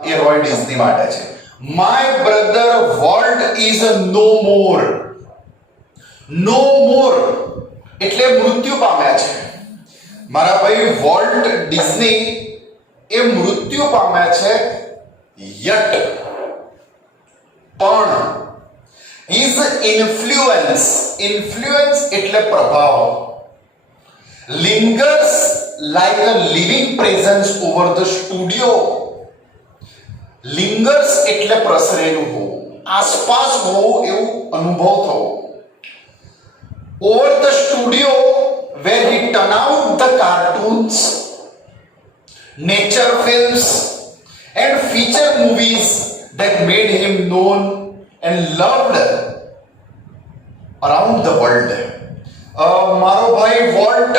એ Roy Disney માટે છે. My brother Walt is no more. No more એટલે મૃત્યુ પામ્યા છે. મારા ભાઈ વોલ્ટ ડિઝની એ મૃત્યુ પામ્યા છે. યટ પણ his influence એટલે પ્રભાવ lingers like a living presence over the studio. Lingers એટલે પ્રસરેલું હોવું, આસપાસ હોવું એવું અનુભવ થવો. Over the studio where he turned out the cartoons, nature films and feature movies that made him known and loved around the world. મારો ભાઈ volt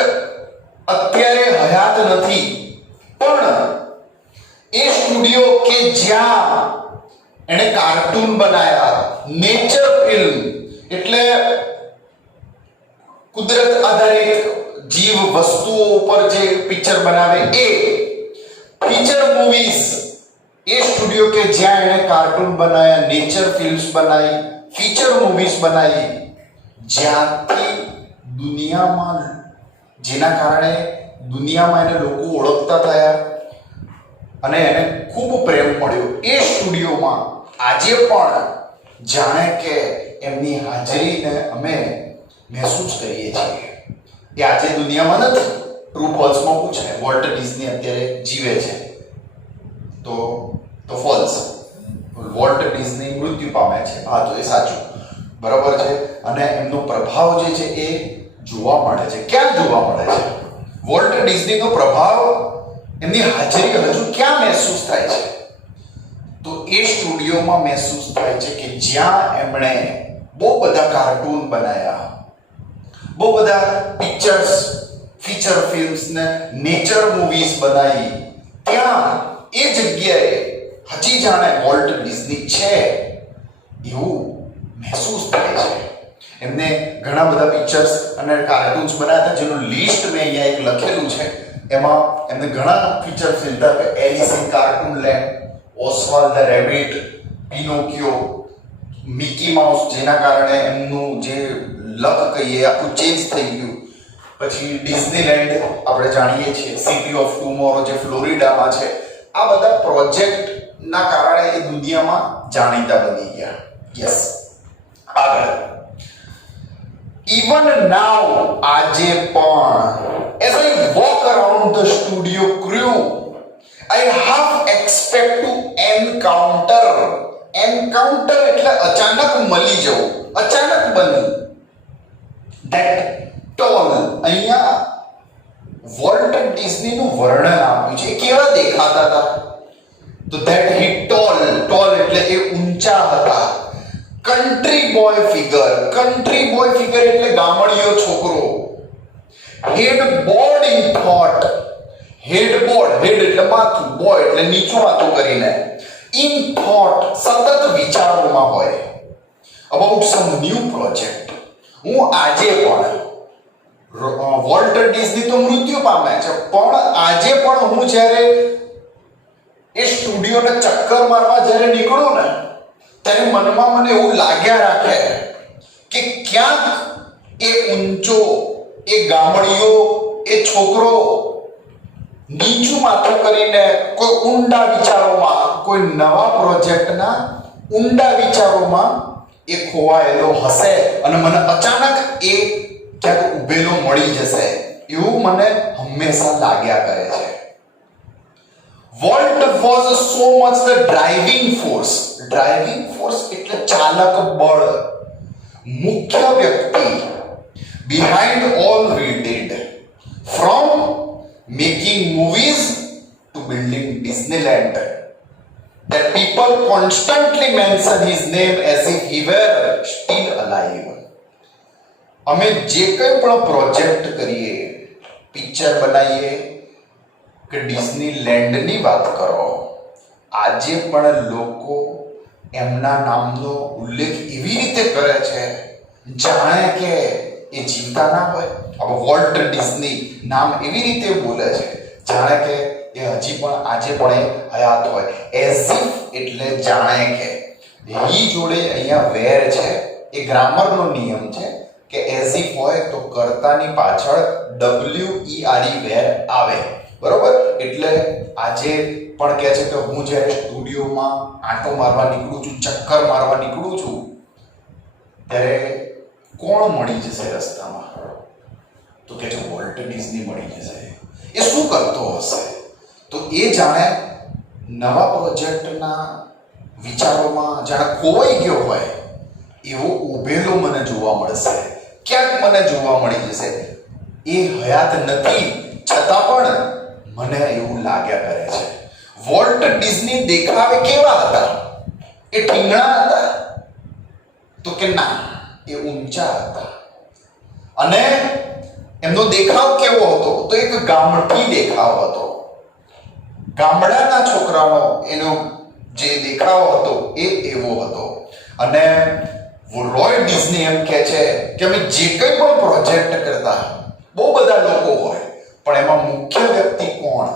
અત્યારે હયાત નથી, પણ એ સ્ટુડિયો કે જ્યાં એણે કાર્ટૂન બનાયા, નેચર ફિલ્મ એટલે કુદરત આધારિત જીવ વસ્તુઓ ઉપર જે પિક્ચર બનાવે, એ ફીચર મૂવીઝ, એ સ્ટુડિયો કે જ્યાં એણે કાર્ટૂન બનાયા, નેચર ફિલ્મ્સ બનાવી, ફીચર મૂવીઝ બનાવી, જ્યાંથી દુનિયામાં, જેના કારણે દુનિયામાં એને લોકો ઓળખતા થયા અને એને ખૂબ પ્રેમ મળ્યો. એ સ્ટુડિયોમાં આજે પણ જાણે કે એમની હાજરીને અમે મહેસૂસ કરીએ છીએ. એ આજે દુનિયામાં નથી. ટ્રુ ફોલ્સમાં પૂછે વોલ્ટ ડિઝની અત્યારે જીવે છે તો ફોલ્સ. વોલ્ટ ડિઝની મૃત્યુ પામ્યા છે. હા, તો એ સાચું, બરાબર છે. અને એમનો પ્રભાવ જે છે એ જોવા મળે છે. ક્યાં જોવા મળે છે? વોલ્ટ ડિઝનીનો પ્રભાવ, એમની હાજરી હજુ ક્યાં મહેસૂસ થાય છે? તો એ સ્ટુડિયોમાં મહેસૂસ થાય છે કે જ્યાં એમણે બહુ બધા કાર્ટૂન બનાવ્યા, બહુ બધા પિક્ચર્સ, ફીચર ફિલ્મ્સ ને નેચર મૂવીઝ બનાવી, ત્યાં એ જગ્યાએ હજી જાણે વોલ્ટ ડિઝની છે એવું મહેસૂસ થાય છે. એમને ઘણા બધા પિક્ચર્સ અને કાર્ટૂન્સ બનાવ્યા હતા, જેનું લિસ્ટ મેં અહીંયા એક લખેલું છે. એમાં એમને ઘણા ફીચર ફિલ્મ હતા, Alice in Cartoonland, Oswald the rabbit, Pinocchio, Mickey Mouse, જેના કારણે એમનું જે લક કહીએ આખું ચેન્જ થઈ ગયું. પછી ડિઝનીલેન્ડ આપણે જાણીએ છીએ, સિટી ઓફ ટુમોરો જે ફ્લોરિડામાં છે. આ બધા પ્રોજેક્ટના કારણે એ દુનિયામાં જાણીતા બની ગયા. યસ, આગળ. Even now, આજે પણ, as I walk around the studio crew, I half expect to encounter એટલે અચાનક મળી જવું, અચાનક બનવું. That tall, અહીંયા વોલ્ટ ડિઝનીનું વર્ણન આપ્યું છે. કેવા દેખાતા હતા? તો that he tall એટલે એ ઊંચા હતા. કન્ટ્રી બોય ફિગર એટલે ગામડિયો છોકરો. હેડ બોર્ડ ઇન થોટ, હેડ એટલે માથું, બોય એટલે નીચું વાતો કરીને, ઇન થોટ સતત વિચારોમાં હોય, અબાઉટ સમ ન્યૂ પ્રોજેક્ટ. હું આજે પણ, વોલ્ટ ડિઝની તો મૃત્યુ પામ્યા છે, પણ આજે પણ હું જ્યારે એ સ્ટુડિયોને ચક્કર મારવા જ્યારે નીકળું ને, ત્યારે મનમાં મને એવું લાગ્યા રાખે કે ક્યાંક એ ઊંચો, એ ગામડિયો, એ છોકરો નીચું માથું કરીને કોઈ ઊંડા વિચારોમાં, કોઈ નવા પ્રોજેક્ટના ઊંડા વિચારોમાં એ ખોવાયેલો હશે અને મને અચાનક એ ક્યાંક ઉભેલો મળી જશે, એવું મને હંમેશા લાગ્યા કરે છે. Volt was so much the driving force એટલે ચાલક બળ, મુખ્ય વ્યક્તિ behind all we did, from making movies to building Disneyland, that people constantly mention his name as if he were still alive. અમે જે કંઈ પણ પ્રોજેક્ટ કરીએ, પિક્ચર બનાવીએ કે ડિઝનીલેન્ડની વાત કરો, આજે પણ લોકો એમના નામનો ઉલ્લેખ એવી રીતે કરે છે જાણે કે એ જીવતા ના હોય. હવે વોલ્ટ ડિઝની નામ એવી રીતે બોલે છે જાણે કે એ એ હજી પણ આજે પણ એ હયાત હોય. એઝ ઇફ એટલે જાણે કે. હી જોડે અહીંયા વેર છે, એ ગ્રામરનો નિયમ છે કે એઝ ઇફ હોય તો કર્તાની પાછળ WERE વેર આવે. બરોબર? એટલે આજે પણ કહે છે કે હું જ્યારે સ્ટુડિયોમાં આંટો મારવા નીકળું છું, ચક્કર મારવા નીકળું છું, ત્યારે કોણ મળી જશે રસ્તામાં? તો કે છે વોલ્ટ ડિઝની મળી જશે. એ શું કરતો હશે? તો એ જાણે નવા પ્રોજેક્ટના વિચારોમાં જાણે ખોવાઈ ગયો હોય એવો ઉભેલો મને જોવા મળશે, ક્યાંક મને જોવા મળી જશે. એ હયાત નથી છતાં પણ મને એવું લાગ્યા કરે છે. વોલ્ટ ડિઝની દેખાવે કેવા હતા? એ ઠીંગણા હતા? તો કે ના, એ ઊંચા હતા. અને એમનો દેખાવ કેવો હતો? તો એક ગામઠી દેખાવ હતો. ગામડાના છોકરાનો એનો જે દેખાવ હતો એ એવો હતો. અને રોય ડિઝની એમ કહે છે કે અમે જે કંઈ પણ પ્રોજેક્ટ કરતા, બહુ બધા લોકો હોય, પણ એમાં મુખ્ય વ્યક્તિ કોણ?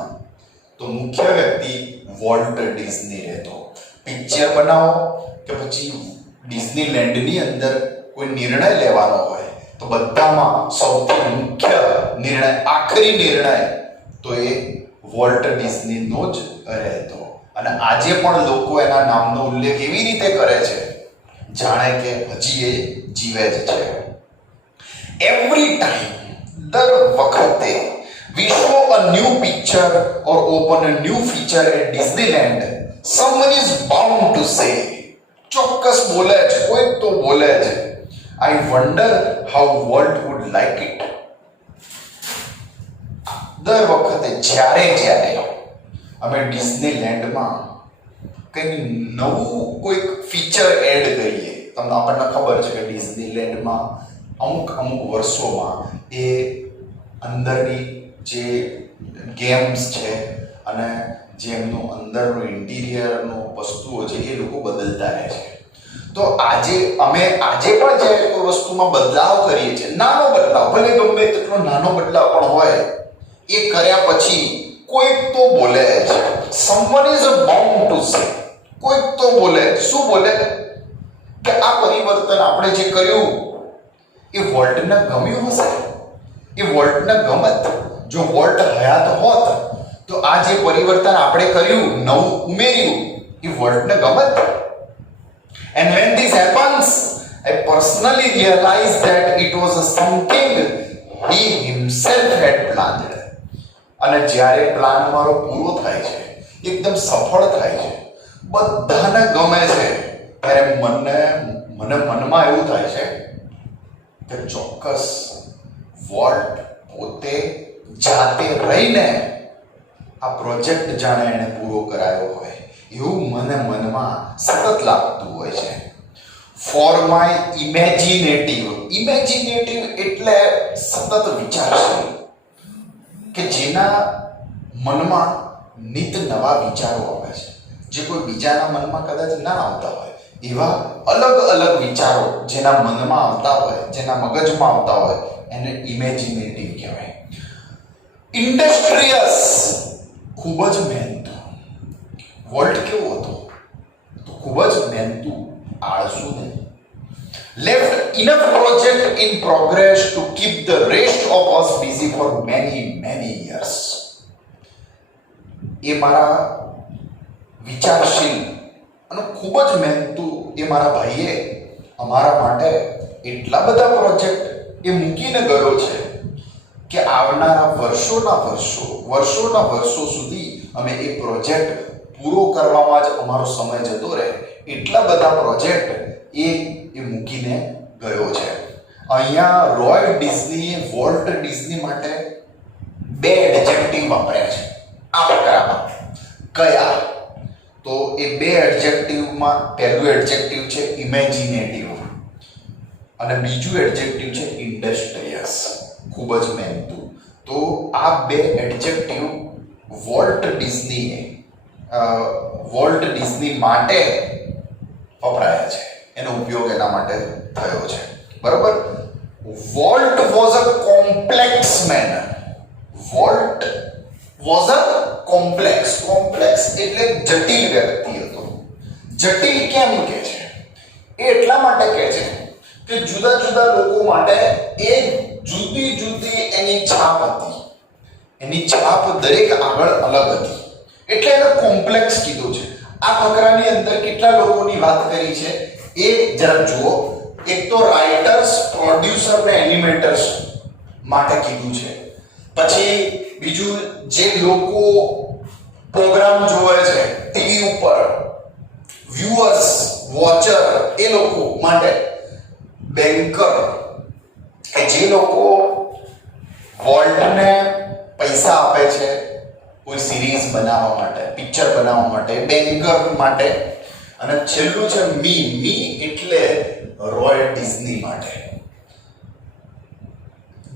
તો મુખ્ય વ્યક્તિ વોલ્ટ ડિઝની રહેતો. પિક્ચર બનાવો કે પછી ડિઝનીલેન્ડની અંદર કોઈ નિર્ણય લેવાનો હોય તો બધામાં સૌથી મુખ્ય નિર્ણય, આખરી નિર્ણય તો એ વોલ્ટ ડિઝનીનો જ રહેતો. અને આજે પણ લોકો એના નામનો ઉલ્લેખ એવી રીતે કરે છે જાણે કે હજી એ જીવે જ છે. એવરી ટાઈમ, દર વખતે we show a new picture or open a new feature at Disneyland, someone is bound to say, ચોક્કસ બોલે છે, કોઈ તો બોલે છે, I wonder how Walt would like it. દર વખતે જ્યારે અમે ડિઝનીલેન્ડમાં કંઈક નવું કોઈક ફીચર એડ કરીએ, તમને આપણને ખબર છે કે ડિઝનીલેન્ડમાં અમુક વર્ષોમાં એ અંદરની જે ગેમ્સ છે અને જે એમનું અંદરનું ઇન્ટિરિયરનો વસ્તુઓ છે એ લોકો બદલતા રહે છે. તો આજે પણ જે કોઈ વસ્તુમાં બદલાવ કરીએ છીએ, નાનો બદલાવ, ભલે ગમે તેટલો નાનો બદલાવ પણ હોય, એ કર્યા પછી કોઈક તો બોલે છે. someone is bound to say. કોઈક તો બોલે. શું બોલે? કે આ પરિવર્તન આપણે જે કર્યું એ વોલ્ટને ગમ્યું હશે, એ વોલ્ટને ગમત. જો વોલ્ટ હયાત હોત તો આ જે પરિવર્તન આપણે કર્યું, નવું ઉમેર્યું, એ વોલ્ટને ગમત. And when this happens, I personally realized that it was something he himself had planned. અને જ્યારે પ્લાન મારો પૂરો થાય છે, એકદમ સફળ થાય છે, બધાને ગમે છે, ત્યારે મને મનમાં એવું થાય છે કે ચોક્કસ વોલ્ટ પોતે જાતે રહીને આ પ્રોજેક્ટ જાણે એને પૂરો કરાયો હોય એવું મને મનમાં સતત લાગતું હોય છે. ફોર માય ઇમેજિનેટિવ એટલે સતત વિચારશીલ, કે જેના મનમાં નિત નવા વિચારો આવે છે, જે કોઈ બીજાના મનમાં કદાચ ના આવતા હોય, એવા અલગ અલગ વિચારો જેના મનમાં આવતા હોય, જેના મગજમાં આવતા હોય, એને ઇમેજિનેટિવ કહેવાય. ઇન્ડસ્ટ્રીયસ, ખૂબ જ મહેનતુ. વોલ્ટ કેવો હતો? તો ખૂબ જ મહેનતુ, આળસુ નહીં. left enough project in progress to keep the rest of us busy for many years. એ મારા વિચારશીલ અને ખૂબ જ મહેનતુ એ મારા ભાઈએ અમારા માટે એટલા બધા પ્રોજેક્ટ એ મૂકીને ગયો છે કે આવનારા વર્ષોના વર્ષો સુધી અમે એ પ્રોજેક્ટ પૂરો કરવામાં જ અમારો સમય જતો રહે, એટલા બધા પ્રોજેક્ટ એ મૂકીને ગયો છે. અહીંયા રોય ડિઝનીએ વોલ્ટ ડિઝની માટે બે એડજેક્ટિવ વાપર્યા છે આ પ્રકારમાં. કયા? તો એ બે એડજેક્ટિવમાં પહેલું એડજેક્ટિવ છે ઇમેજિનેટિવ અને બીજું એડજેક્ટિવ છે ઇન્ડસ્ટ્રીયસ, ખૂબ જ મહેનતુ. તો આ બે એડજેક્ટિવ વોલ્ટ ડિઝની માટે વપરાયા છે, એનો ઉપયોગ એના માટે થયો છે. બરોબર? Walt was a complex man. Walt was a complex. Complex એટલે જટિલ વ્યક્તિ હતો. જટિલ કેમ કહે છે? એ એટલા માટે કહે છે કે જુદા જુદા લોકો માટે એ જુદી જુદી એની છાપ હતી. એની છાપ દરેક આગળ અલગ હતી, એટલે એને કોમ્પ્લેક્સ કીધું છે. આ ફકરાની અંદર કેટલા લોકોની વાત કરી છે એ જરા જુઓ. એક તો રાઇટર્સ, પ્રોડ્યુસર ને એનિમેટર્સ માટે કીધું છે. પછી બીજું જે લોકો પ્રોગ્રામ જોવે છે ટીવી ઉપર, વ્યુઅર્સ, વોચર, એ લોકો માટે. બેન્કર કે જે લોકો વોલ્ટને પૈસા આપે છે કોઈ સિરીઝ બનાવવા માટે, પિક્ચર બનાવવા માટે, બેન્કર માટે. અને છેલ્લું છે મી એટલે રોય ડિઝની માટે.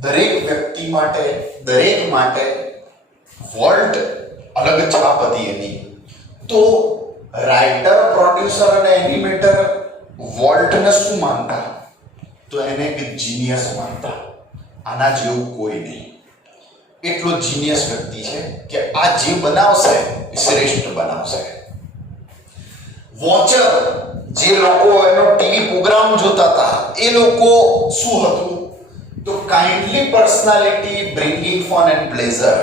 દરેક વ્યક્તિ માટે, દરેક માટે વોલ્ટ અલગ છાપ હતી એની. તો રાઇટર, પ્રોડ્યુસર અને એનિમેટર વોલ્ટને શું માનતા? તો એને એક જીનિયસ માનતા. આના જેવું કોઈ નહીં. એટલો જીનિયસ વ્યક્તિ છે કે આ જે બનાવશે એ શ્રેષ્ઠ બનાવશે. વોચર, જે લોકો એનો ટીવી પ્રોગ્રામ જોતા હતા, એ લોકો શું હતું? તો kindly personality bringing fun and pleasure.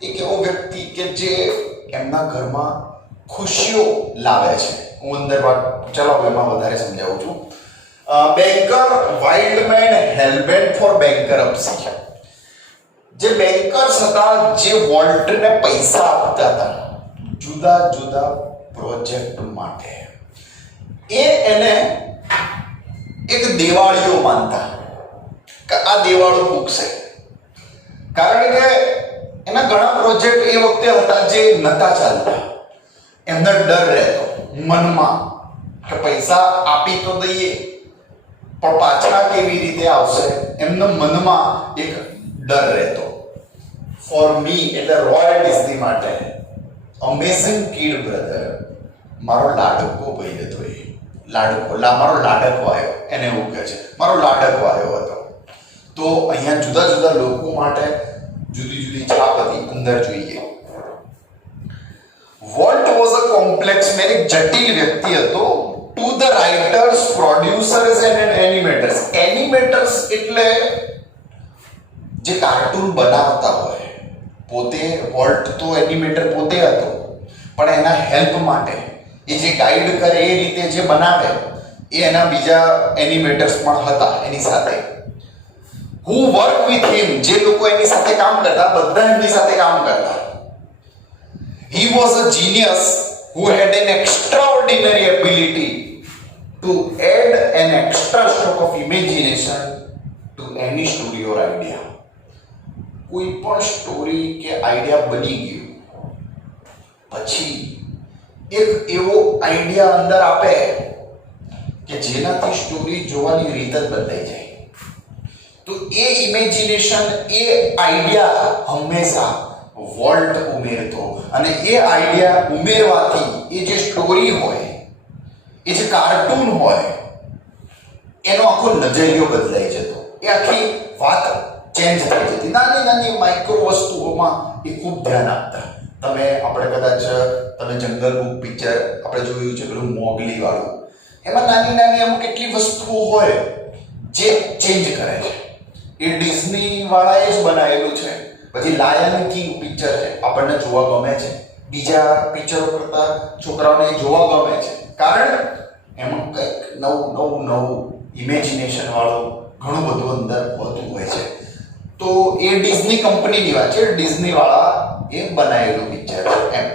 એક એવો વ્યક્તિ કે જે એમના ઘરમાં ખુશીઓ લાવે છે. હું અંદર વાત ચલો એમાં વધારે સમજાવું છું. Banker, wild man, hellbent for bankruptcy. જે બેન્કર્સ હતા, જે વોલ્ટને પૈસા આપતા હતા જુદા જુદા પ્રોજેક્ટ માટે, એને એક દેવાળીઓ માનતા કે આ દેવાળું પૂગશે. કારણ કે એના ઘણા પ્રોજેક્ટ એ વખતે હતા જે નતા ચાલતા. એમને ડર રહેતો મનમાં કે પૈસા આપી તો દઈએ પણ પાછા કેવી રીતે આવશે, એમના મનમાં એક ડર રહેતો. ફોર મી એટલે રોય ડિઝની માટે અમેઝિંગ કિડ બ્રધર, મારો લાડકો ભાઈ હતો. એ લાડકો, મારો લાડકો આવ્યો, એને એવું કહે છે મારો લાડકો આવ્યો હતો. તો અહીંયા જુદા જુદા લોકો માટે જુદી જુદી છાપ હતી. અંદર જોઈએ. Walt was a complex man, એક જટિલ વ્યક્તિ હતો. To the writers, producers and animators. Animators એટલે જે કાર્ટૂન બનાવતા હોય. પોતે વોલ્ટ તો એનિમેટર પોતે હતો, પણ એના હેલ્પ માટે એ જે ગાઈડ કરે, એ રીતે જે બનાવે, એ એના બીજા એનિમેટર્સ પણ હતા એની સાથે. હુ વર્ક વિથ હિમ, જે લોકો એની સાથે કામ કરતા, બધા એમની સાથે કામ કરતા. He was a genius who had an extraordinary ability to add an extra stroke of imagination to any story or idea. કોઈ પણ સ્ટોરી કે આઈડિયા બની ગયું પછી એક એવો આઈડિયા અંદર આપે કે જેનાથી સ્ટોરી જોવાની રીત જ બદલાઈ જાય. તો એ ઇમેજિનેશન, એ આઈડિયા હંમેશા વોલ્ટ ઉમેરતો. અને એ આઈડિયા ઉમેરવાથી એ જે સ્ટોરી હોય, એ જે કાર્ટૂન હોય, એનો આખો નજરિયો બદલાઈ જતો. એ આખી વાત ચેન્જ થઈ જતી. નાની નાની માઇક્રો વસ્તુઓમાં એ ખૂબ ધ્યાન આપતા. આપણે કદાચ તમે જંગલ બુક પિક્ચર આપણે જોયું છે, પેલું મોગલી વાળું. એમાં નાની નાની અમુક કેટલી વસ્તુઓ હોય જે ચેન્જ કરે છે. એ ડિઝની વાળાએ જ બનાવેલું છે. પછી લાયન કિંગ પિક્ચર છે, આપણને જોવા ગમે છે. બીજા પિક્ચરો કરતા છોકરાઓને જોવા ગમે છે, કારણ એમાં કંઈક નવું ઇમેજિનેશન વાળું ઘણું બધું અંદર હોતું હોય છે. તો એ ડિઝની કંપનીની વાત છે. ડિઝની વાળા એ બનાવેલું પિક્ચર છે એમ.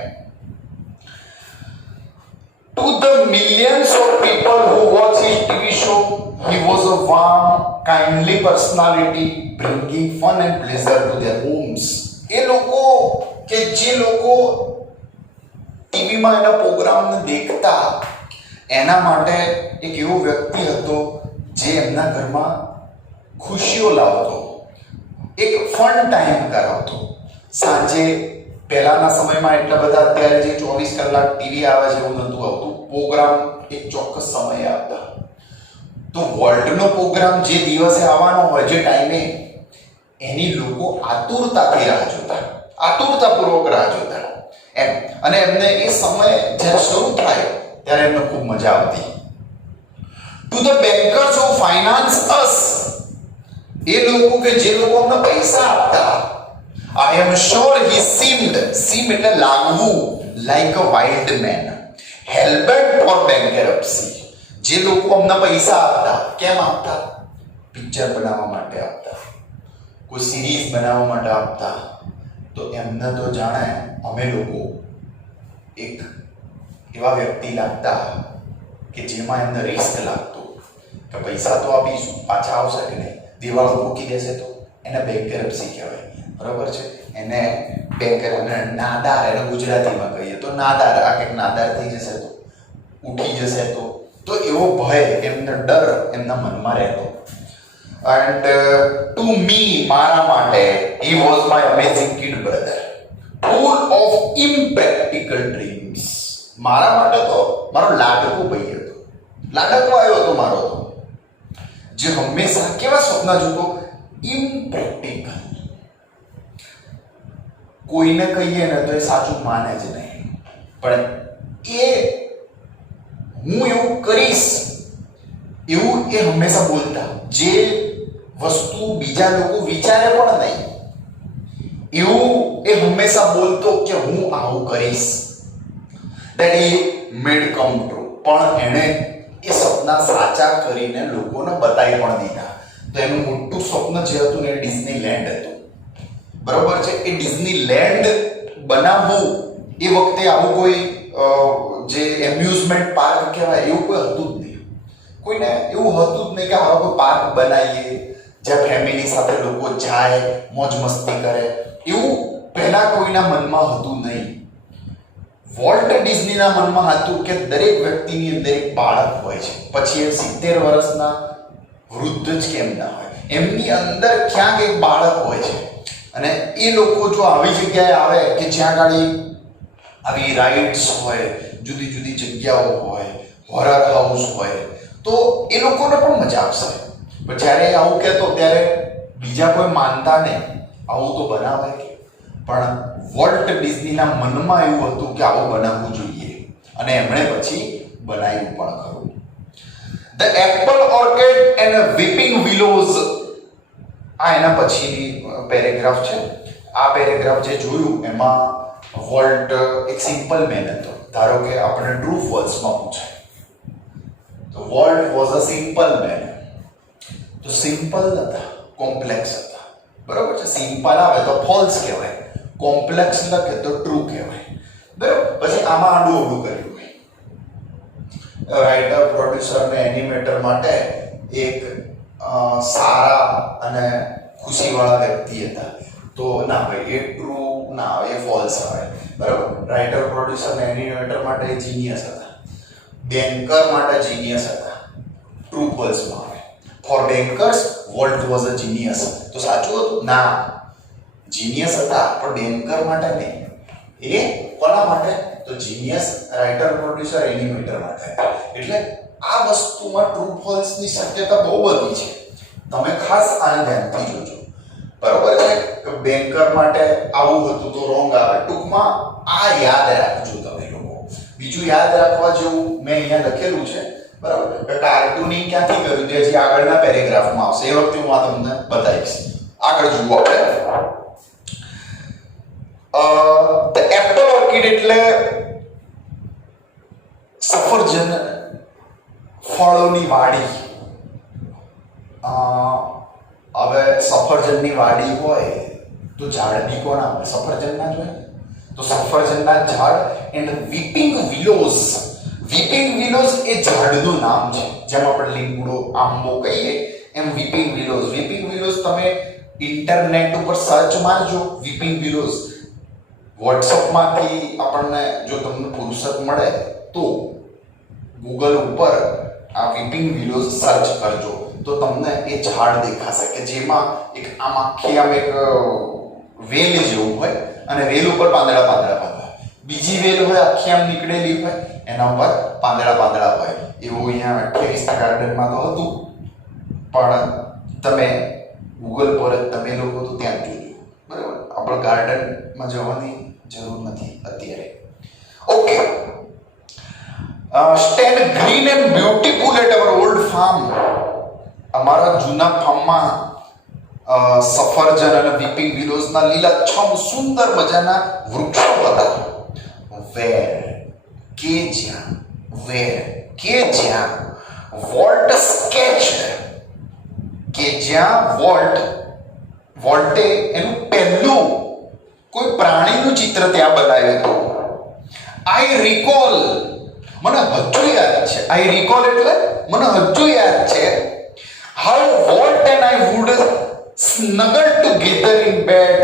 To the millions of people who watch his TV show, he was a warm, kindly personality, bringing fun and pleasure to their homes. એ લોકો કે જે લોકો ટીવીમાં એના પ્રોગ્રામને દેખતા, એના માટે એક એવો વ્યક્તિ હતો જે એમના ઘરમાં ખુશીઓ લાવતો, એક ફન ટાઈમ કરાવતો. સાંજે પહેલાના સમયમાં એટલા બધા, અત્યારે જે 24 કલાક ટીવી આવે છે એવું નહોતું આવતું. પ્રોગ્રામ એક ચોક્કસ સમયે આવતા. તો વર્લ્ડનો પ્રોગ્રામ જે દિવસે આવવાનો હોય, જે ટાઈમે, એની લોકો આતુરતાથી રાહ જોતા. આતુરતાપૂર્વક રાહ જોતા એમ. અને એમને એ સમય જ્યારે શરૂ થાય ત્યારે એમને ખૂબ મજા આવતી. To the bankers who finance us, એ લોકો કે જે લોકો અમને પૈસા આપતા, આઈ એમ શ્યોર હી સીમ એટલે લાગવું, like a wild man, hellbent for bankruptcy. જે લોકો અમને પૈસા આપતા, કેમ આપતા? પિક્ચર બનાવવા માટે આપતા, કોઈ સિરીઝ બનાવવા માટે આપતા. તો એમને તો જાણે અમે લોકો એક એવા વ્યક્તિ લાગતા કે જેમાં એમને રિસ્ક લાગતો કે પૈસા તો આપીશું, પાછા આવશે કે નહીં, દિવાળો મૂકી દેશે તો એને બેન્કરપ્સી કહેવાય. બરોબર છે? એને બેન્કર, અને નાદાર, એને ગુજરાતીમાં કહીએ તો નાદાર, આ કંઈક નાદાર થઈ જશે તો, ઉઠી જશે તો એવો ભય, એમને ડર એમના મનમાં રહેતો. And to me, મારા માટે, he was my amazing kid brother, full of impractical dreams. મારા માટે તો મારો લાડકો ભાઈ હતો, લાડકો આવ્યો હતો મારો તો, જે હંમેશા કેવા સપના જોતો? ઇમ્પ્રેક્ટિકલ. કોઈને કહીએ ને તો એ સાચું માને જ નહીં, પણ એ હું એવું કરીશ એવું એ હંમેશા બોલતા. જે વસ્તુ બીજા લોકો વિચારે પણ નહીં એવું એ હંમેશા બોલતો કે હું આવું કરીશ. that he made come true. પણ એણે એ સપના સાચા કરીને લોકોને બતાવી પણ દીધા. તો એનું મોટું સ્વપ્ન જે હતું ને એ ડિઝનીલેન્ડ હતું. બરોબર છે? એ ડિઝનીલેન્ડ બનાવવું એ વખતે આવું કોઈ જે એમ્યુઝમેન્ટ પાર્ક કહેવાય એવું કોઈ હતું જ નહીં. કોઈને એવું હતું જ નહીં કે આવા કોઈ પાર્ક બનાવીએ જ્યાં ફેમિલી સાથે લોકો જાય, મોજ મસ્તી કરે. એવું પહેલા કોઈના મનમાં હતું નહીં. વોલ્ટ ડિઝનીના મનમાં હતું કે દરેક વ્યક્તિની અંદર એક બાળક હોય છે, પછી એ 70 વર્ષના વૃદ્ધ જ કેમ ના હોય, એમની અંદર ક્યાંક એક બાળક હોય છે. અને એ લોકો જો આવી જગ્યાએ આવે કે જ્યાં ગાડી આવી રાઇડ્સ હોય, જુદી જુદી જગ્યાઓ હોય, હોરર હાઉસ હોય, તો એ લોકોને પણ મજા આવશે. પણ જ્યારે આવું કહેતો ત્યારે બીજા કોઈ માનતા નહીં, આવું તો બનાવાય કે. પણ વોલ્ટ ડિઝનીના મનમાં એવું હતું કે આવું બનાવવું જોઈએ, અને એમણે પછી બનાવ્યું પણ ખરું. ધ એપલ ઓર્કેડ એન્ડ વીપિંગ વિલોઝ, આ એના પછીની પેરેગ્રાફ છે. આ પેરેગ્રાફ જે જોયું એમાં વોલ્ટ એક સિમ્પલ મેન હતો. ધારો કે આપણે ટ્રુ ફોલ્સમાં પૂછાય તો Walt was a simple man. તો સિમ્પલ હતા, કોમ્પ્લેક્સ હતા. બરોબર છે? સિમ્પલ આવે તો ફોલ્સ કહેવાય, કોમ્પ્લેક્સ લખે તો ટ્રુ કહેવાય. બરાબર? પછી આમાં આડું અવડું કર્યું હોય. રાઇટર, પ્રોડ્યુસર અને એનિમેટર માટે એક સારા અને ખુશીવાળા વ્યક્તિ હતા. તો ના ભાઈ, એ ટ્રુ ના આવે, એ ફોલ્સ આવે. બરાબર? રાઇટર, પ્રોડ્યુસર અને એનિમેટર માટે જીનિયસ હતા. બેન્કર માટે જીનિયસ હતા, ટ્રુ ફોલ્સમાં આવે. For bankers Walt was a genius. તો સાચું હતું? ના, જીનિયસ હતા પણ બેન્કર માટે નહીં. એ કોના માટે? તો જીનિયસ રાઇટર, પ્રોડ્યુસર, એનિમેટર માટે. એટલે આ વસ્તુમાં ટ્રુ ફોલ્સની શક્યતા બહુ બધી છે. તમે ખાસ આને ધ્યાનથી જોજો. બરોબર છે? કે બેન્કર માટે આવું હતું તો રોંગ આવે. ટૂંકમાં આ યાદ રાખજો તમે લોકો. બીજું યાદ રાખવા જેવું મેં અહીંયા લખેલું છે. બરાબર? કે કાર્ટૂનિંગ ક્યાંથી કર્યું તે હજી આગળના પેરેગ્રાફમાં આવશે, એ વખતે હું આ તમને બતાવીશ. આગળ જુઓ આપણે. ધ એપલ ઓર્કિડ એટલે સફરજન ફળોની વાડી. હવે સફરજનની વાડી હોય તો ઝાડ બી કોના હોય? સફરજનના જ હોય. તો સફરજનના ઝાડ એન્ડ વીપિંગ વિલોઝ. વીપિંગ વિલોઝ એ ઝાડનું નામ છે. જેમ આપણે લીમડો, આંબો કહીએ એમ વીપિંગ વિલોઝ. વીપિંગ વિલોઝ તમે ઇન્ટરનેટ ઉપર સર્ચ મારજો, વીપિંગ વિલોઝ. વોટ્સઅપમાંથી આપણને જો તમને ફુરસત મળે તો ગૂગલ ઉપર આ વીપિંગ વિલોઝ સર્ચ કરજો તો તમને એ ઝાડ દેખાશે કે જેમાં એક આમ આખી આમ એક વેલ જેવું હોય, અને વેલ ઉપર પાંદડા પાંદડા હોય. બીજી વેલ હોય આખી આમ નીકળેલી હોય, એના ઉપર પાંદડા પાંદડા હોય. એવું અહીંયા 28ના ગાર્ડનમાં તો હતું, પણ તમે ગૂગલ પર જ તમે લોકો તો ત્યાં જોજો. બરાબર? આપણે ગાર્ડનમાં જવાની જરૂર નથી અત્યારે. Okay, stand green and beautiful at our old farm. અમારા જૂના ફાર્મમાં સફરજન અને વીપિંગ વિલોઝના લીલાછમ સુંદર મજાના વૃક્ષો હતા. વેર કે જ્યાં વોલ્ટ સ્કેચ્ડ, કે જ્યાં વોલ્ટે એનું પહેલું કોઈ પ્રાણીનું ચિત્ર ત્યાં બનાવ્યું હતું. આઈ રિકોલ, મને હજુ યાદ છે. આઈ રિકોલ એટલે મને હજુ યાદ છે. How volt and I would snuggle together in bed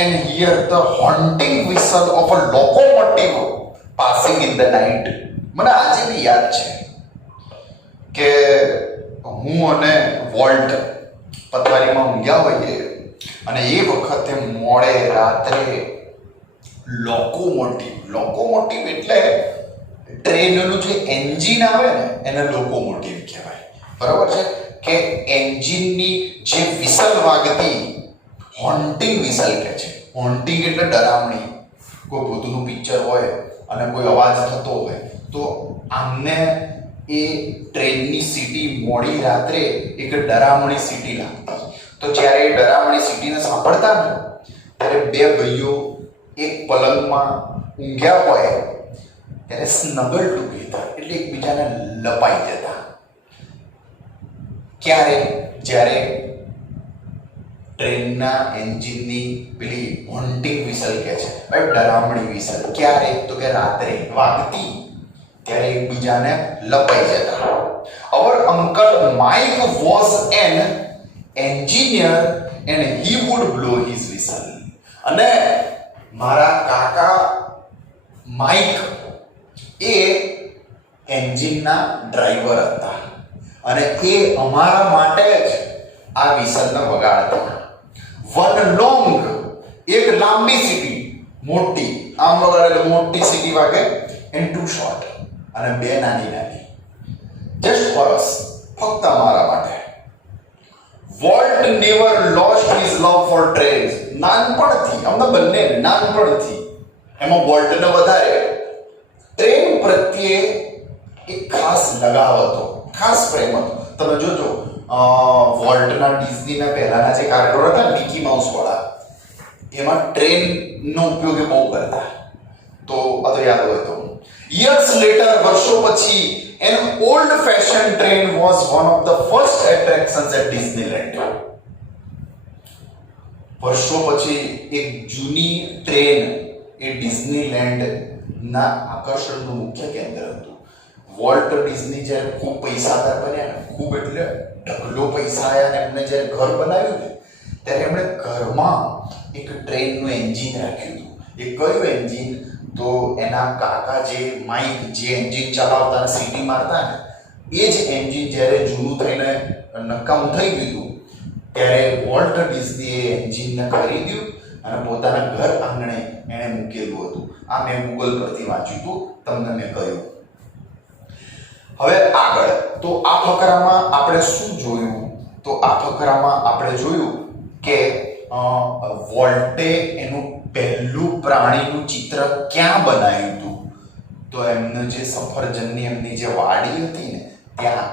and hear the haunting whistle of a locomotive passing in the night. મને આજે બી યાદ છે કે હું અને વોલ્ટ પથારીમાં ઊંઘ્યા હોઈએ અને એ વખતે મોડે રાત્રે લોકોમોટિવ એટલે ટ્રેનનું જે એન્જિન આવે ને એને લોકોમોટિવ કહેવાય. બરાબર છે કે એન્જિનની જે વિસલ વાગતી, હોન્ટિંગ વિસલ કહે છે. હોન્ટિંગ એટલે ડરામણી. કોઈ ભૂતનું પિક્ચર હોય અને કોઈ અવાજ થતો હોય તો આમને એ ટ્રેનની સીટી મોડી રાત્રે એક ડરામણી સીટી લાગતી. તો જ્યારે એ ડરામણી સીટીને સાંભળતા ને ત્યારે બે ભાઈઓ એક પલંગમાં ઊંઘ્યા હોય ત્યારે સ્નગલ ટુગેધર એટલે એકબીજાને લપાઈ જતા. ક્યારે? જ્યારે ટ્રેનના એન્જિનની પેલી હોન્ટિંગ વિસલ કહે છે, ડરામણી વિસલ. ક્યારે? તો કે રાત્રે વાગતી ત્યારે એકબીજાને લપાઈ જતા. Our uncle Mike was an engineer and he would blow his whistle. અને મારા કાકા માઇક એ એન્જિનના ડ્રાઈવર હતા અને એ અમારા માટે જ આ વિસલને વગાડતા. વન લોંગ, એક લાંબી સીટી, મોટી, આમ વગાડે મોટી સીટી વાગે. એન્ડ ટુ શોર્ટ, અને બે નાની. જસ્ટ ફોર અસ, ફક્ત અમારા માટે. વોલ્ટ નેવર લોસ્ટ હિઝ લવ ફોર ટ્રેન્સ. નાનપણથી, અમને બંને નાનપણથી, એમાં વોલ્ટને વધારે ટ્રેન પ્રત્યે એક ખાસ લગાવ હતો, ખાસ પ્રેમ હતો. તમે જોજો વોલ્ટના ડિઝનીના પહેલાના જે કાર્ટૂન હતા મિકી માઉસ વાળા, એમાં ટ્રેનનો ઉપયોગ એ બહુ કરતા. તો આ તો યાદ હોય તો. યર્સ લેટર, વર્ષો પછી, an old fashioned train was one of the first attractions at Disneyland. વર્ષો પછી એક જૂની ટ્રેન એ ડિઝનીલેન્ડ ના આકર્ષણનું મુખ્ય કેન્દ્ર હતું. વોલ્ટ ડિઝની જ્યારે ખૂબ પૈસાદાર બન્યા ને, ખૂબ એટલે ઢગલો પૈસા આવ્યા ને એમને જ્યારે ઘર બનાવ્યું ને ત્યારે એમણે ઘરમાં એક ટ્રેનનું એન્જિન રાખ્યું હતું. એ કયું એન્જિન? તો એના કાકા જે માઇક જે એન્જિન ચલાવતા અને સીટી મારતા ને એ જ એન્જિન જ્યારે જૂનું થઈને નકામું થઈ ગયું હતું ત્યારે વોલ્ટ ડિઝનીએ એન્જિનને ખરીદ્યું અને પોતાના ઘર આંગણે એણે મૂકેલું હતું. આ મેં ગૂગલ પરથી વાંચ્યું હતું, તમને મેં કહ્યું. હવે આગળ તો આ ફકરામાં આપણે શું જોયું? તો આ ફકરામાં આપણે જોયું કે વોલ્ટે એનું પહેલું પ્રાણીનું ચિત્ર ક્યાં બનાવ્યું હતું? તો એમનું જે સફરજનની એમની જે વાડી હતી ને ત્યાં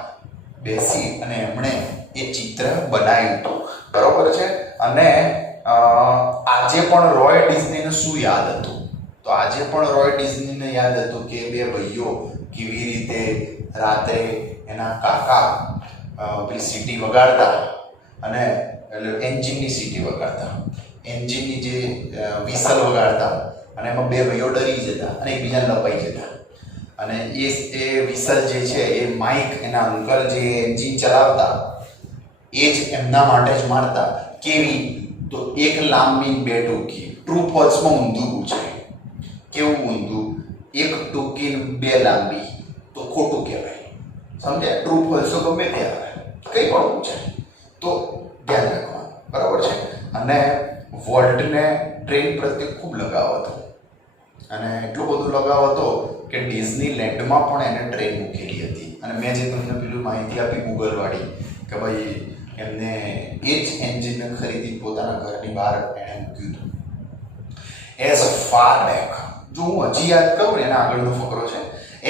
બેસી અને એમણે એ ચિત્ર બનાવ્યું હતું. બરોબર છે? અને આજે પણ રોય ડિઝનીને શું યાદ હતું? તો આજે પણ રોય ડિઝનીને યાદ હતું કે બે ભાઈઓ કેવી રીતે રાત્રે એના કાકા પેલી સીટી વગાડતા અને એન્જિનની સીટી વગાડતા, એન્જિનની જે વિસલ વગાડતા અને એમાં બે ભાઈઓ ડરી જતા અને એકબીજાને લપાઈ જતા. અને એ વિસલ જે છે એ માઇક એના અંકલ જે એન્જિન ચલાવતા એ જ એમના માટે જ મારતા. કેવી? તો એક લાંબી બે ટૂંકી. ટ્રુ ફોલ્સમાં ઊંધું પૂછાય. કેવું ઊંધું? એક ટૂંકી બે લાંબી તો ખોટું કહેવાય. સમજ્યા? ટ્રુ ફોલ્સ તો ગમે તે આવે, કઈ પણ પૂછાય તો ધ્યાન રાખવાનું. બરાબર છે? અને વોલ્ટને ટ્રેન પ્રત્યે ખૂબ લગાવ હતો અને એટલો બધો લગાવ હતો કે ડિઝનીલેન્ડમાં પણ એને ટ્રેન મૂકેલી હતી. અને મેં જે તમને પેલું માહિતી આપી ગૂગલ વાળી કે ભાઈ એમને એ જ એન્જિનને ખરીદી પોતાના ઘરની બહાર એણે મૂક્યું હતું. એઝ ફાર બેક, જો હું હજી યાદ કરું ને એના આગળનો ફકરો છે,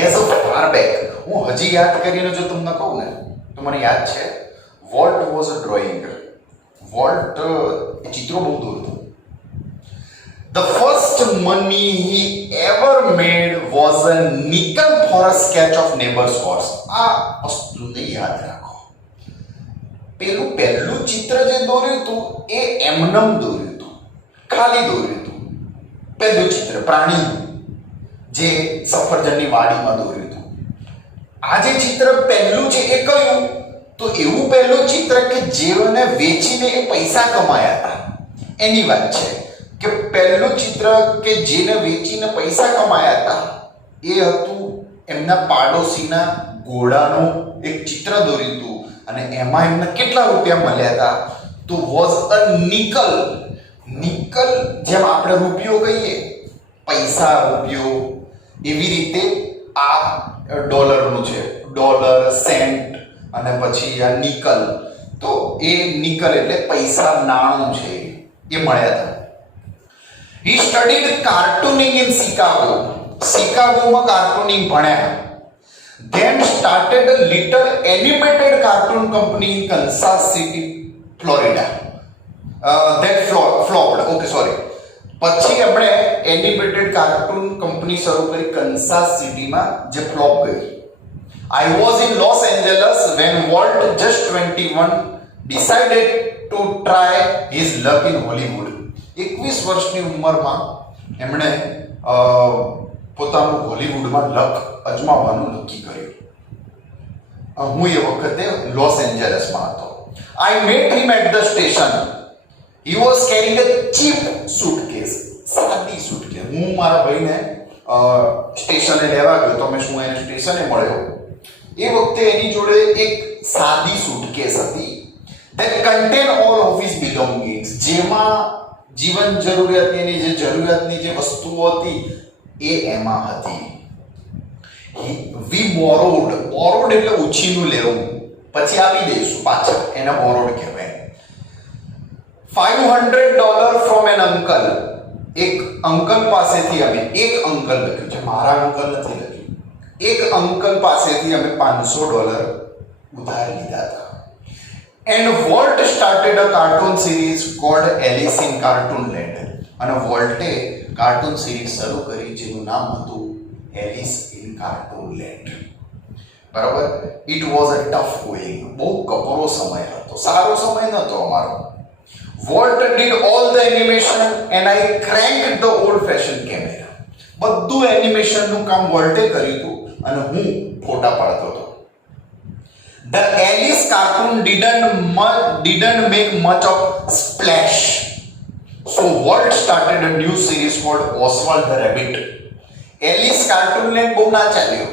એઝ અ ફાર બેક, હું હજી યાદ કરીને જો તમને કહું ને તો મને યાદ છે volt was a drawing, volt ચિત્રો બહુ દોરતો. The first money he ever made was a nickel for a sketch of neighbor's horse. આ વસ્તુને યાદ રાખો. પહેલું ચિત્ર જે દોર્યું હતું એ એમનેમ દોર્યું હતું, ખાલી દોર્યું હતું. પહેલું ચિત્ર પ્રાણીનું જે સફરજનની વાડીમાં દોર્યું હતું. આ જે ચિત્ર પહેલું છે એ કયું? તો એવું પહેલું ચિત્ર કે જેઓને વેચીને એ પૈસા કમાયા હતા એની વાત છે. કે પહેલું ચિત્ર કે જેને વેચીને પૈસા કમાયા હતા એ હતું એમના પાડોશીના ઘોડાનું એક ચિત્ર દોર્યું હતું અને એમાં એમને કેટલા રૂપિયા મળ્યા હતા? તો વોઝ અ નિકલ. નિકલ જેમ આપણે રૂપિયો કહીએ, પૈસા, રૂપિયો, એવી રીતે આ ડોલરનું છે, ડોલર, સેન્ટ અને પછી આ નિકલ. તો એ નિકલ એટલે પૈસા, નાણું છે, એ મળ્યા હતા. He studied cartooning in Chicago. શિકાગોમાં કાર્ટૂનિંગ ભણ્યા. Then started a little animated cartoon company in Kansas City, Florida. That flopped. Okay, sorry. પછી આપણે એનિમેટેડ કાર્ટૂન કંપની શરૂ કરી કન્સાસ સિટીમાં, જે ફ્લોપ ગઈ. I was in Los Angeles when Walt, just 21, decided to try his luck in Hollywood. 21 વર્ષની ઉંમરમાં એમણે પોતાનું હોલિવૂડમાં લક અજમાવવાનું નક્કી કર્યું. હું એ વખતે લોસ એન્જલસમાં હતો. I met him at the station. He was carrying a cheap suitcase. સાદી suitcase. હું મારા ભાઈને સ્ટેશને લેવા ગયો તો મેં શું એને સ્ટેશને મળ્યો. એ વખતે એની જોડે એક સાદી suitcase હતી. That contain all of his belongings. જેમાં જીવન જરૂરિયાતની જે જરૂરિયાતની જે વસ્તુઓ હતી એ એમાં હતી. We borrowed એટલે ઉછીનું લેવું, પછી આપી દઈશું પાછળ, એને borrowed કહેવાય. $500 from an uncle. એક અંકલ પાસેથી અમે, એક અંકલ લખ્યું છે, મારા અંકલ નથી લખ્યું, એક અંકલ પાસેથી અમે $500 ઉધાર લીધા હતા. And Walt started a cartoon series called Alice in Cartoonland. અને વોલ્ટે કાર્ટૂન સિરીઝ શરૂ કરી જેનું નામ હતું એલિસ ઇન કાર્ટૂનલેન્ડ. બરાબર? It was a tough going. બહુ કપરો સમય હતો, સારો સમય નહોતો અમારો. Walt did all the animation and I cranked the old fashioned camera. બધું એનિમેશનનું કામ વોલ્ટે કર્યું હતું અને હું ફોટા પાડતો હતો. The Alice cartoon didn't make much of splash. So Walt started a new series called Oswald the Rabbit. Alice Cartoonland બહુ ના ચાલ્યો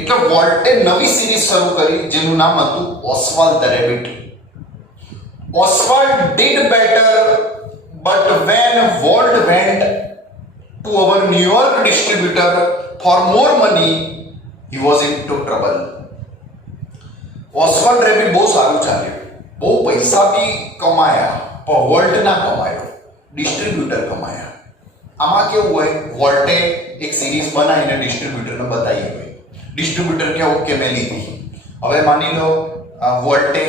એટલે વોલ્ટે નવી સિરીઝ શરૂ કરી જેનું નામ હતું Oswald the Rabbit. Oswald did better, but when Walt went to our New York distributor for more money, he was into trouble. Oswald Rabbit બહુ સારું ચાલ્યું, બહુ પૈસા બી કમાયા, પણ વોલ્ટ ના કમાયો, ડિસ્ટ્રીબ્યુટર કમાયા. આમાં કેવું હોય, વોલ્ટે એક સિરીઝ બનાવીને ડિસ્ટ્રીબ્યુટરને બતાવી હોય. ડિસ્ટ્રીબ્યુટર કે ઓકે મેં લીધી. હવે માની લો વોલ્ટે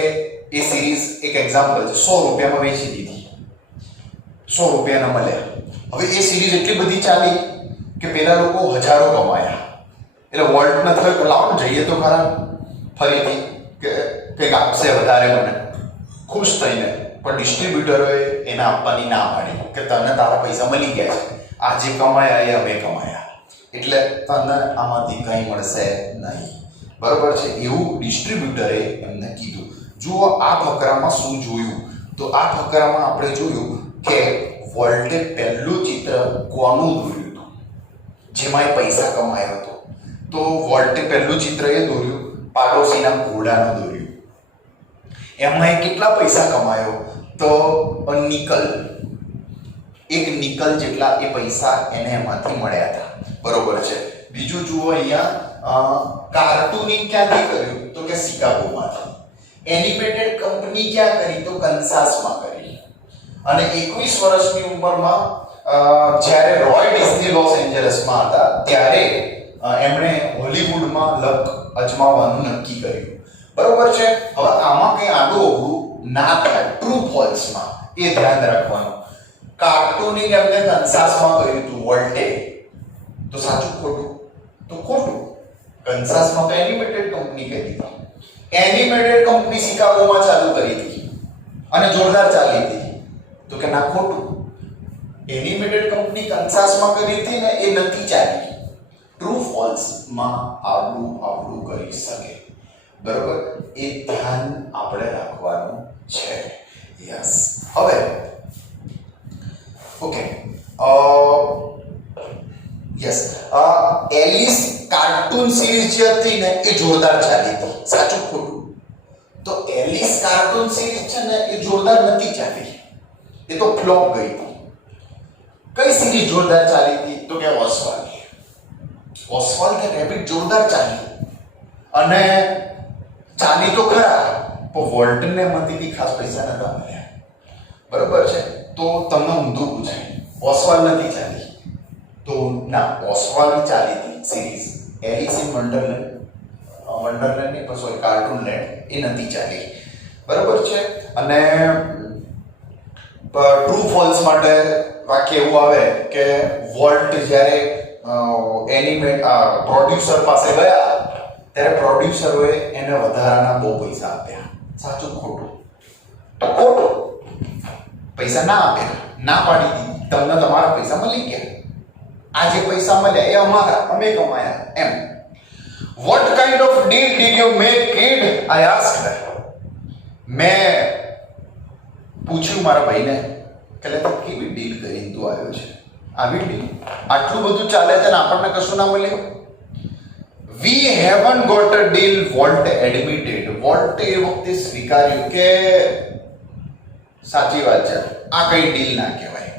એ સિરીઝ, એક એક્ઝામ્પલ છે, 100 રૂપિયામાં વેચી દીધી, 100 રૂપિયાના મળ્યા. હવે એ સિરીઝ એટલી બધી ચાલી કે પેલા લોકો હજારો કમાયા. એટલે વોલ્ટને થયું કે લાવો જઈએ તો ખરા ફરીથી કે કંઈક આપશે વધારે મને, ખુશ થઈને. પણ ડિસ્ટ્રીબ્યુટરોએ એને આપવાની ના પાડી કે તને તારા પૈસા મળી ગયા છે, આ જે કમાયા એ અમે કમાયા, એટલે તને આમાંથી કંઈ મળશે નહીં. બરાબર છે? એવું ડિસ્ટ્રીબ્યુટરે એમને કીધું. જુઓ આ ફકરામાં શું જોયું, તો આ ફકરામાં આપણે જોયું કે વોલ્ટે પહેલું ચિત્ર કોનું દોર્યું હતું જેમાં એ પૈસા કમાયો હતો. તો વોલ્ટે પહેલું ચિત્ર એ દોર્યું, પાડોશીના ઘોડાનું દોર્યું. એમાં એ કેટલા પૈસા કમાયો? તો નિકલ, એક નિકલ જેટલા એ પૈસા એને એમાંથી મળ્યા હતા. બરોબર છે? બીજું જુઓ અહીંયા કાર્ટૂનિંગ ક્યાંથી કર્યું? તો કે શિકાગોમાંથી. એનિમેટેડ કંપની ક્યાં કરી? તો કન્સાસમાં કરી. અને 21 વર્ષની ઉંમરમાં જ્યારે રોય ડિઝની લોસ એન્જલસમાં હતા ત્યારે એમણે હોલિવૂડમાં લક અજમાવવાનું નક્કી કર્યું. બરોબર છે. હવે આમાં કઈ આડું અવળું ના થાય ટ્રુ ફોલ્સમાં, એ ધ્યાન રાખવાનું. કાર્ટૂનિંગ એમને કન્સાસમાં કર્યું હતું વોલ્ટે, તો સાચું ખોટું? તો ખોટું. કન્સાસમાં તો એનિમેટેડ કંપની કરી હતી. એનિમેટેડ કંપની શિકાગોમાં ચાલુ કરી હતી અને જોરદાર ચાલી હતી, તો કે ના ખોટું. એનિમેટેડ કંપની કન્સાસમાં કરી હતી ને એ નથી ચાલી. ટ્રુ ફોલ્સ માં આવડું કરી શકે. બરોબર, એ ધ્યાન આપણે રાખવાનું છે. યસ. હવે okay, yes, Alice cartoon series જે હતી ને એ જોરદાર ચાલી હતી. સાચું ખોટું? તો એલિસ કાર્ટૂન સિરીઝ છે ને એ જોરદાર નથી ચાલી, એ તો ફ્લોપ ગઈ હતી. કઈ સિરીઝ જોરદાર ચાલી હતી? તો કે ઓસ્વાલ્ડ ધ રેબિટ જોરદાર ચાલી, અને ચાલી તો ખરા પણ વોલ્ટને માંથી ખાસ પૈસા નતા મળ્યા. બરોબર છે. તો તમને ઊંધું પૂછાય, ઓસ્વાલ્ડ નથી ચાલી. તો ના, ઓસ્વાલ્ડ ચાલી હતી સિરીઝ. એલિસ ઇન વન્ડરલેન્ડ ની સોરી કાર્ટૂન લેન્ડ એ નથી ચાલી. બરોબર છે. અને ટ્રુ ફોલ્સ માટે વાક્ય એવું આવે કે વોલ્ટ જ્યારે પ્રોડ્યુસર પાસે ગયા ત્યારે પ્રોડ્યુસરોએ એને વધારાના બહુ પૈસા આપ્યા. સાચું ખોટું? તો ખોટું. પૈસા ના આપ્યા, ના પાડી દીધી, તમને તમારા પૈસા મળી ગયા. આ જે પૈસા મળ્યા એ અમારા, અમે કમાયા એમ. What kind of deal did you make, kid? I asked. મેં પૂછ્યું મારા ભાઈને કે લે તું કેવી ડીલ કરીને તું આવ્યો છે? આવી ડીલ? આટલું બધું ચાલે છે ને આપણને કશું ના મળ્યું? We haven't got a deal, Walt admitted. Walt એ વખતે સ્વીકાર્યું કે સાચી વાત છે, આ કઈ ડીલ ના કહેવાય.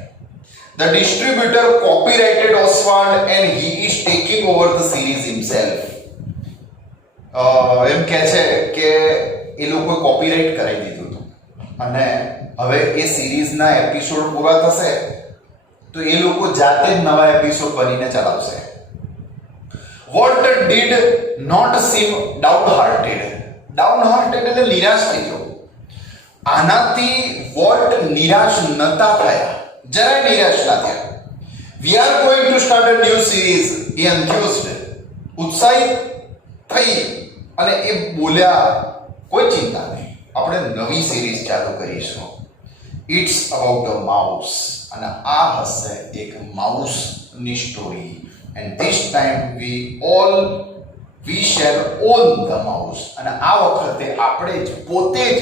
The distributor copyrighted Oswald and he is taking over the series himself. એમ કહે છે કે એ લોકોએ કોપીરાઇટ કરાવી દીધું હતું અને હવે એ સિરીઝના એપિસોડ પૂરા થશે તો એ લોકો જાતે જ નવા એપિસોડ બનીને ચલાવશે. Walt did not seem downhearted. Downhearted એટલે નિરાશ થઈ ગયો. આનાથી વોલ્ટ નિરાશ નતા થયા, જરાય નિરાશ ના થયા. We are going to start a new series. He enthused. ઉત્સાહિત થઈ અને એ બોલ્યા કોઈ ચિંતા નહીં, આપણે નવી સિરીઝ ચાલુ કરીશું. ઇટ્સ અબાઉટ અ માઉસ, અને આ હશે એક માઉસ ની story. And this time V share on the mouse, અને આ વખતે આપણે જ પોતે જ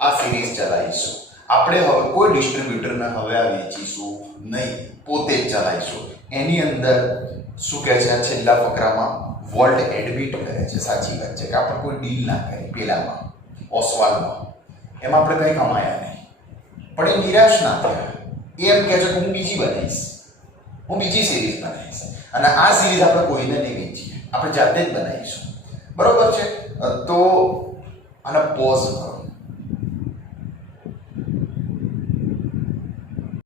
આ સિરીઝ ચલાવીશું. આપણે હવે કોઈ ડિસ્ટ્રીબ્યુટરને હવે આ વેચીશું નહીં, પોતે જ ચલાવીશું. એની અંદર શું કહે છે છેલ્લા ફકરામાં વોલ્ટ એડમિટ કરે છે સાચી વાત છે કે આપણે કોઈ ડીલ ના કરી પેલામાં ઓસ્વાલ્ડમાં, એમાં આપણે કંઈ કમાયા નહીં. પણ એ નિરાશ ના થયા. એ એમ કહે છે કે હું બીજી બનાવીશ, હું બીજી સિરીઝ બનાવીશ, અને આ સિરીઝ આપણે કોઈને નહીં વેચીએ, આપણે જાતે જ બનાવીશું. બરોબર છે. તો આને પોઝ કરો.